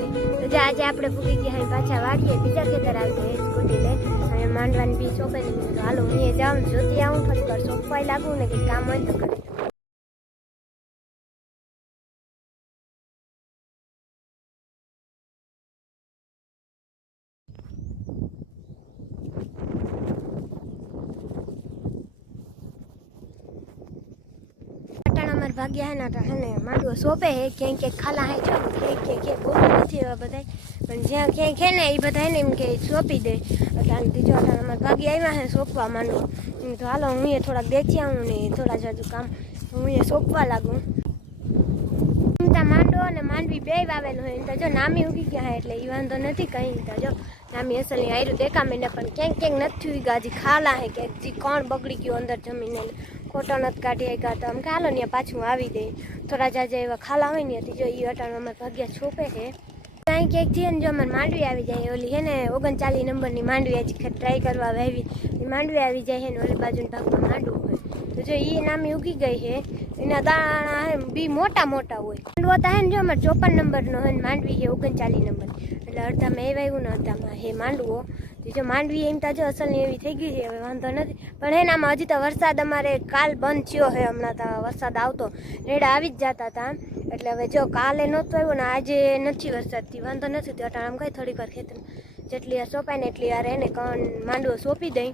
નહીં. તો આજે આપણે પૂગી ગયા પાછા વાડીએ બીજા ખેતર આવી ગયા સ્કૂટી લઈ અને માંડવાની બી સોંપેલી. તો હાલો હું એ જાઉં જોતી આવું થોડીક વાર સોંપવાય લાગું ને કંઈક કામ હોય તો કરી. ભાગ્યા હે ને માંડવો સોંપે હે ક્યાંક ક્યાંક ખાલા હે ક્યાંક બહુ નથી એવા બધા પણ જ્યાં ક્યાંક હે ને એ બધા ને એમ કે સોંપી દે. એટલે ત્રીજો અમારા ભાગ્યા આવ્યા હે સોંપવા માંડવો. તો હાલો હું એ થોડાક દેખી આવું ને થોડા જાજુ કામ હું એ સોંપવા લાગું. માંડવો અને માંડવી બે વાવેલું હોય તો જો નામી ઉગી ગયા એટલે એ વાંધો નથી કંઈ. તો જો નામી અસલની આયરું દેખા માંડે પણ ક્યાંક ક્યાંક નથી ઉગ્યા હજી ખાલા હે ક્યાંક હજી કોણ બગડી ગયું અંદર જમીને ખોટો નથી કાઢી આવ્યા. તો આમ ખાલો ને પાછું આવી દે થોડા જાજા એવા ખાલા હોય ને જો એ અટાણું અમારે ભાગ્યા છોપે છે. કાંઈ ક્યાંક છે ને જો અમારે માંડવી આવી જાય ઓલી હે ને 39 નંબરની માંડવી હજી ટ્રાય કરવા વાવી એ માંડવી આવી જાય છે ને ઓલી બાજુના ભાગમાં માંડવું હોય તો જો એ નામી ઉગી ગઈ છે. એના દાણા હે બી મોટા મોટા હોય. માંડવો તો હે ને જો અમારે 54 નંબરનો હોય ને માંડવી છે 39 નંબર એટલે અડધામાં એ વાવ્યું ને અડધામાં હે માંડવો. જો માંડવી એમ તો જો અસલની એવી થઈ ગઈ છે હવે વાંધો નથી પણ એનામાં હજી તો વરસાદ અમારે કાલ બંધ થયો છે. હમણાં તો વરસાદ આવતો રેડા આવી જ જતા હતા એટલે હવે જો કાલે નહોતો આવ્યો ને આજે નથી વરસાદથી વાંધો નથી. તો આમ કઈ થોડીક વાર ખેતર જેટલી વાર સોંપાય ને એટલી વાર એને કણ માંડવો સોંપી દઈ.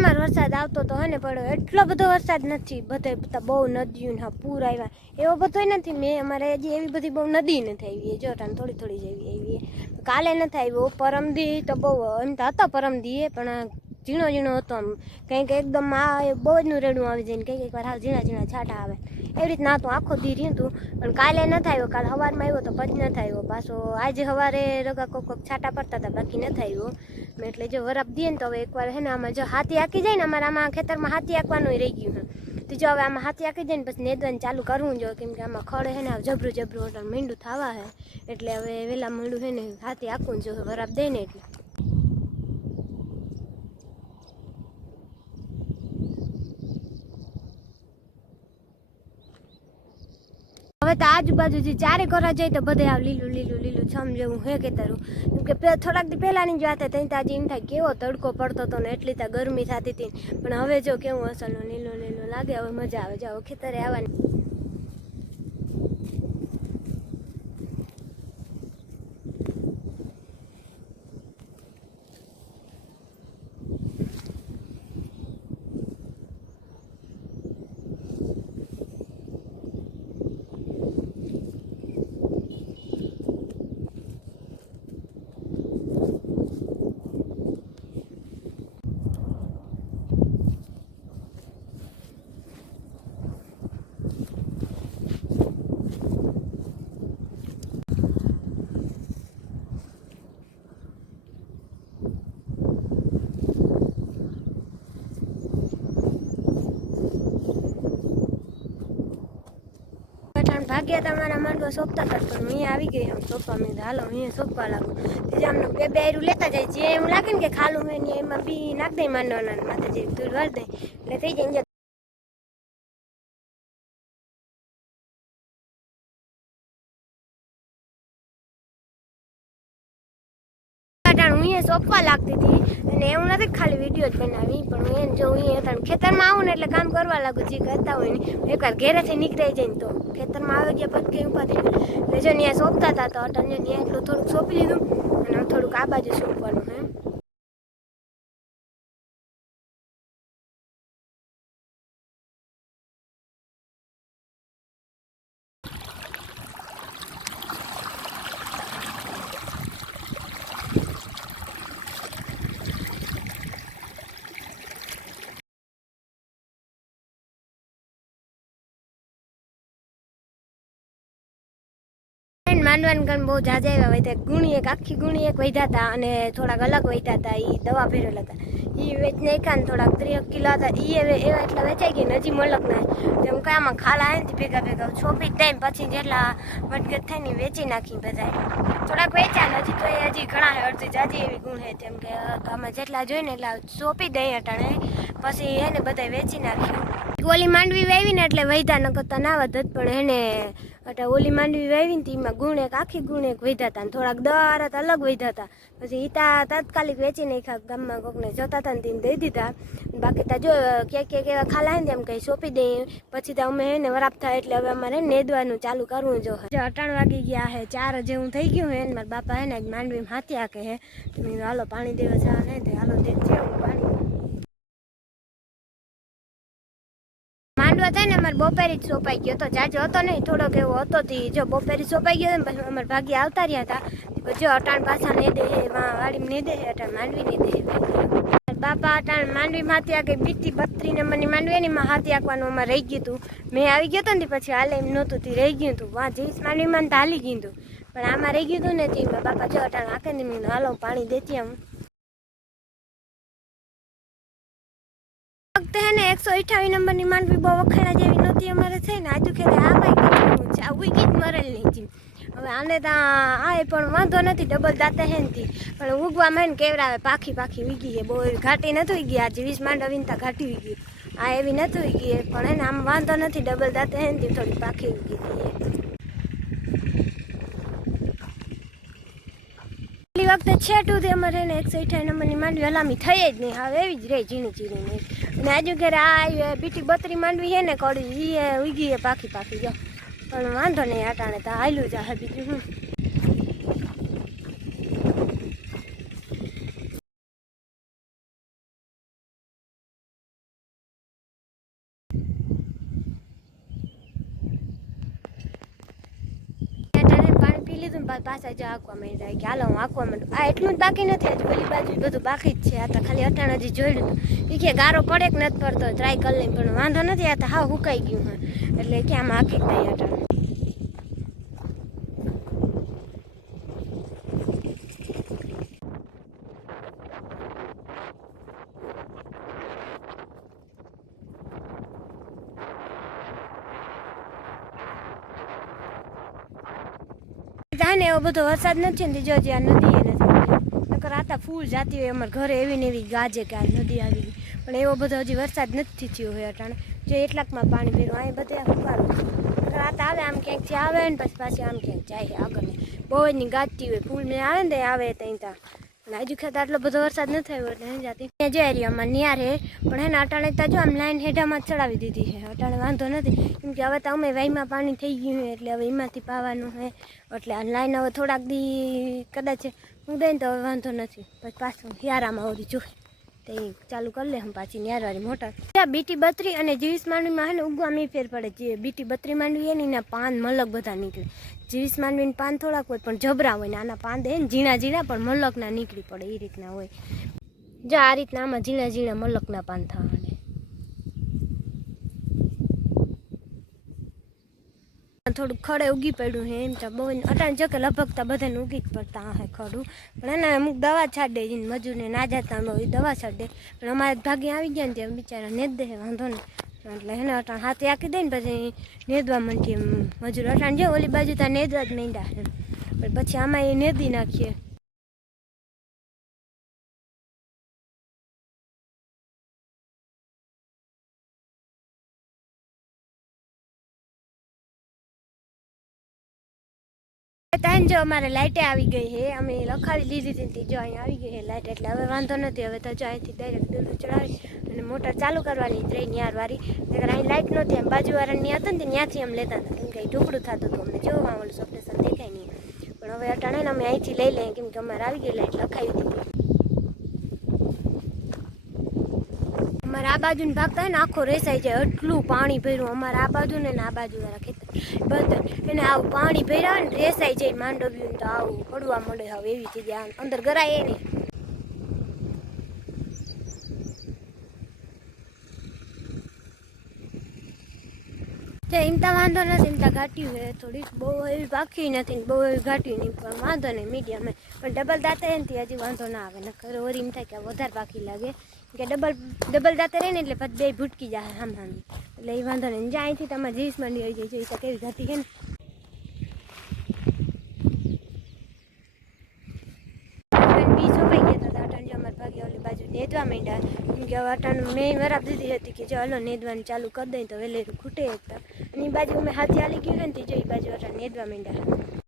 અમારે વરસાદ આવતો તો હે ને પણ એટલો બધો વરસાદ નથી. બધે બહુ નદીઓ ને પૂર આવ્યા એવો બધો નથી. મેં અમારે હજી એવી બધી બહુ નદી નથી આવી જો થોડી થોડી જેવી આવી. કાલે નથી આવ્યો પરમદી તો બહુ એમ તો હતો પરમદીએ પણ ઝીણો ઝીણો હતો. આમ કંઈક એકદમ આ બહુ જનું રેડું આવી જાય ને કંઈક વાર ઝીણા ઝીણા છાંટા આવે એવી રીતના હતું. આખો દી રહ્યું હતું પણ કાલે નથી આવ્યો. કાલે સવારમાં આવ્યો તો પછી નથી આવ્યો પાછો. આજે સવારે રગા કોક છાંટા પડતા હતા બાકી નથી આવ્યો. એટલે જો વરાપ દઈએ ને તો હવે એકવાર હે ને આમાં જો હાથી આંકી જાય ને અમારે આમાં ખેતરમાં હાથી આંકવાનું રહી ગયું છે. તો જો હવે આમાં હાથી આંકી જાય ને પછી નેદવાનું ચાલુ કરવું જોઈએ કેમ કે આમાં ખડ હે ને જબરું જબરું એટલે મીંડું થવા હે એટલે હવે વહેલા મીંડું હે ને હાથી આંકવું જોઈએ વરાપ દઈ ને એટલે. હવે તો આજુબાજુ જે ચારે ઘોરા જાય તો બધે આવ લીલું લીલું લીલું છમ જેવું હે કેતરું. કેમ કે થોડાક દી પહેલાની જ વાત હતી ત્યાં એમ થાય કેવો તડકો પડતો હતો ને એટલી ત્યાં ગરમી થતી હતી પણ હવે જો કેવું અસલનું લીલું લીલું લાગે હવે મજા આવે. જાવ ખેતરે આવવાની. ભાગ્યા તમારા માંડવા સોંપતા હતા પણ હું આવી ગઈ એમ સોંપવા મેં હાલો અહીંયા સોંપવા લાગુ. પછી અમને બે આયરું લેતા જાય જે એમ લાગે ને કે ખાલું હોય ને એમાં બી નાખ દઈ માંડવાના માથે જે ધૂળ વાર દે એટલે થઈ જાય. હું એ સોંપવા લાગતી હતી અને એવું નથી ખાલી વિડીયો જ બનાવી પણ હું એને જો હું ખેતરમાં આવું ને એટલે કામ કરવા લાગુ જે કરતા હોય ને એકવાર ઘેરેથી નીકળાઈ જાય ને તો ખેતરમાં આવી ગયા પછી કઈ ઉભા થઈ એટલે જો ત્યાં સોંપતા હતા તો અટને ત્યાં એટલું થોડુંક સોંપી લીધું અને થોડુંક આ બાજુ સોંપવાનું એમ. માંડવાને કણ બહુ જાજા એવા વધ્યા. ગુણી એક આખી ગુણી એક વધ્યા હતા અને થોડાક અલગ વધ્યા હતા. એ દવા ભરેલા હતા. એ વેચ નાખ્યા ને થોડાક 3 કિલો હતા. એ એવા એટલા વેચાઈ ગયા હજી મલક ના. જેમ કાંમાં ખાલા આવે ને ભેગા ભેગા છોપી ટાઈમ પછી જેટલા મટગત થાય ને વેચી નાખી બધા. થોડાક વેચ્યા હજી તો હજી ઘણા અડધી જાજી એવી ગુણ છે. જેમ કે આમાં જેટલા જોઈ ને એટલા સોંપી દઈ અટાણે પછી એને બધા વેચી નાખ્યું. ઓલી માંડવી વાવી ને એટલે વૈધા ન કરતા ના વધત પણ એને એટલે ઓલી માંડવી વાવી ને એમાં ગુણ એક આખી ગુણ એક વધ્યા હતા ને થોડાક દવા અલગ વધ્યા હતા. પછી ઈતા તાત્કાલિક વેચી નાખ્યા. ગામમાં કોકને જોતા હતા ને તેને દઈ દીધા. બાકી તા જો ક્યાંક એવા ખાલા ને એમ કંઈ સોંપી દઈએ પછી તો અમે એને વરાપ થાય એટલે હવે અમારે નેદવાનું ચાલુ કરવું જો. 8 વાગી ગયા હે 4 જેવું થઈ ગયું હે ને મારા બાપા હે ને માંડવી હાથી આકે હે. તમે હાલો પાણી દેવા જા ને તે હાલો તે છે પાણી માંડવા થાય ને અમારે બપોરે જ સોંપાઈ ગયો હતો. જાજો હતો નહીં થોડોક એવો હતો. જો બપોરે સોંપાઈ ગયો ને પછી અમારે ભાગ્ય આવતા રહ્યા હતા. જો અટાણ પાછા ને દે વાડી ને દે અટાણ માંડવી ને દે. બાપા અટાણ માંડવી માંથી આ ગઈ બીટી 32 નંબરની માંડવી એની માં હાથી આંકવાનું અમારે રહી ગયું હતું. મેં આવી ગયો હતો ને પછી હાલે એમ નહોતું તે રહી ગયું હતું. વાં 20 માંડવીમાં તો હાલી ગયું હતું પણ આમાં રહી ગયું હતું ને તે બાપા જો અટાણ આંકે ને મેં હાલો પાણી દેતી આમ. વખતે હે ને 128 નંબરની માંડવી બહુ વખાણા જેવી નહોતી અમારે થઈ ને આજુ ખેરે આમાં આ ઉગી જ મરેલ નહીં જીમ. હવે આને ત્યાં આ પણ વાંધો નથી ડબલ દાંતે હે ને પણ ઉગવામાં હે ને કેવરાવે પાખી પાખી ઉગી છે. બહુ એવી ઘાટી નથી ઉગી. આ 20 માંડવી ત્યાં ઘાટી ઉગી. આ એવી નથી ઉગી પણ હે ને આમ વાંધો નથી ડબલ દાંતે હે ને થોડી પાખી ઉગી હતી. વખતે છેટુંથી અમારે ને 128 નંબરની માંડવી હલામી થઈ જ નહીં. હવે એવી જ રહી ઝીણી ઝીણી નહીં. અને આજુ ઘરે આ બીટી 32 માંડવી છે ને કડી એ ઉગી પાખી પાખી જો પણ વાંધો નહીં અટાણે તો હાલ્યું જા બીજું હું. પાછા જો આંકવા માંડ્યા કે હાલો હું આંકવા માંડું. આ એટલું જ બાકી નથી. હજુ ઓલી બાજુ બધું બાકી જ છે. આ તો ખાલી અટાણ હજી જોયું હતું. એ કે ગારો પડે કે નથી પડતો ટ્રાય કરી લઈને પણ વાંધો નથી. આ તો હા હુકાઈ ગયું હોય એટલે કે આમ આંકી દઈએ અટાણ. ને એવો બધો વરસાદ નથી ને જો આ નદી એ નથી નકર આતા ફૂલ જાતી હોય અમારા ઘરે એવી ને એવી ગાજે કે આ નદી આવી ગઈ પણ એવો બધો હજી વરસાદ નથી થયો હોય અટાણે. જો એટલાકમાં પાણી ભર્યું અહીં બધે ફૂકારું રાત આવે આમ ક્યાંકથી આવે ને પછી પાછી આમ ક્યાંક જાય આગળ બહુ જ ગાજતી હોય. ફૂલ ને આવે ને આવે ત્યાં અને આજુ ખેતા આટલો બધો વરસાદ ન થયો એટલે નહીં જાતી ત્યાં જઈ રહ્યો નિયાર હે પણ એને અટાણે ત્યાં જો આમ લાઈન હેઠામાં ચડાવી દીધી છે. અટાણે વાંધો નથી કેમ કે હવે તો અમે વાઈમાં પાણી થઈ ગયું હોય એટલે હવે એમાંથી પાવાનું છે એટલે આ લાઈન હવે થોડાક દી કદાચ હું દઈને તો હવે વાંધો નથી. પછી પાછું હિયારામાં ઓરી જોઈ તો એ ચાલુ કરી લે હમ પાછી ન્યારવાળી મોટર. બીટી 32 અને 20 માંડવીમાં હે ને ઉગવામાં ફેર પડે. જે બીટી 32 માંડવી એની ના પાન મલક બધા નીકળે. 20 માંડવીને પાન થોડાક હોય પણ જબરા હોય ને આના પાન દે ને ઝીણા ઝીણા પણ મલકના નીકળી પડે એ રીતના હોય. જો આ રીતના આમાં ઝીણા ઝીણા મલકના પાન થવાને થોડું ખડે ઉગી પડ્યું હે એમ તો બહુ અટાણ જો કે લગભગ બધાને ઉગી જ પડતા હે ખડું પણ એને અમુક દવા છાડે મજૂરને ના જતા દવા છાડે પણ અમારે ભાગે આવી ગયા ને ત્યાં બિચારા નેદ દે વાંધો નહીં એટલે એને અટાણ હાથે આંકી દે ને પછી નેદવા માંડીએ મજૂર અટાણ જો ઓલી બાજુ ત્યાં નેદવા જ માંડ્યા છે પણ પછી આમાં એ નેદી નાખીએ. ત્યાં જો અમારે લાઇટે આવી ગઈ છે. અમે લખાવી લીધી હતી જો અહીંયા આવી ગઈ છે લાઇટ એટલે હવે વાંધો નથી. હવે તો જો અહીંથી ડાયરેક્ટ દૂર ચડાવી અને મોટર ચાલુ કરવાની જ રહી ન્યારવાળી. નકર અહીં લાઇટ નહોતી એમ બાજુવાળાની હતા ને ત્યાંથી એમ લેતા હતા કેમ કે ઢોકળું થતું હતું અમને જોવા ઓલું સપ્ટેશન દેખાય નહીં પણ હવે અટાણે અમે અહીંથી લઈ લઈએ કેમ કે અમારે આવી ગઈ લાઇટ લખાવી દીધી. અમારે આ બાજુ ને ભાગતા હોય ને આખો રેસાઈ જાય એટલું પાણી ભર્યું અમારે આ બાજુ ને આ બાજુ વાળા ખેતર બધા એને આવું પાણી ભર્યા હોય ને રેસાઈ જાય માંડવ્યું તો આવું પડવા મળે હવે એવી થઈ જાય અંદર ગરાય નહીં. તો એમ તો વાંધો નથી, એમ તો ઘાટ્યું છે થોડીક, બહુ એવી પાકી નથી ને બહુ એવી ઘાટ્યું નહીં, પણ વાંધો નહીં મીડિયમ. પણ ડબલ દાંતે રહે ને તે હજી વાંધો ના આવે, નકર ઓરી એમ થાય કે વધારે પાકી લાગે કે ડબલ દાંતે રહે ને એટલે પછી બે ભૂટકી જાય આમ આમ, એટલે એ વાંધો નહીં. જ્યાં અહીંથી તમારે જીસ મંડી આવી જાય, જોઈ તો કેવી ઘાટી છે ને. બીજો ભાઈ ગયા હતા અટાણ, જો અમારા ભાગે ઓલી બાજુ નેદવા માંડ્યા, કેમ કે હવે અટાણ મેં વરાપ દીધી હતી કે જો હલો નેદવાનું ચાલુ કરી દઈ તો વેલેરું ખૂટે એકતા, અને એ બાજુ અમે હાથી હાલી ગયું ને તે જો એ બાજુ અટાણ નેદવા માંડ્યા.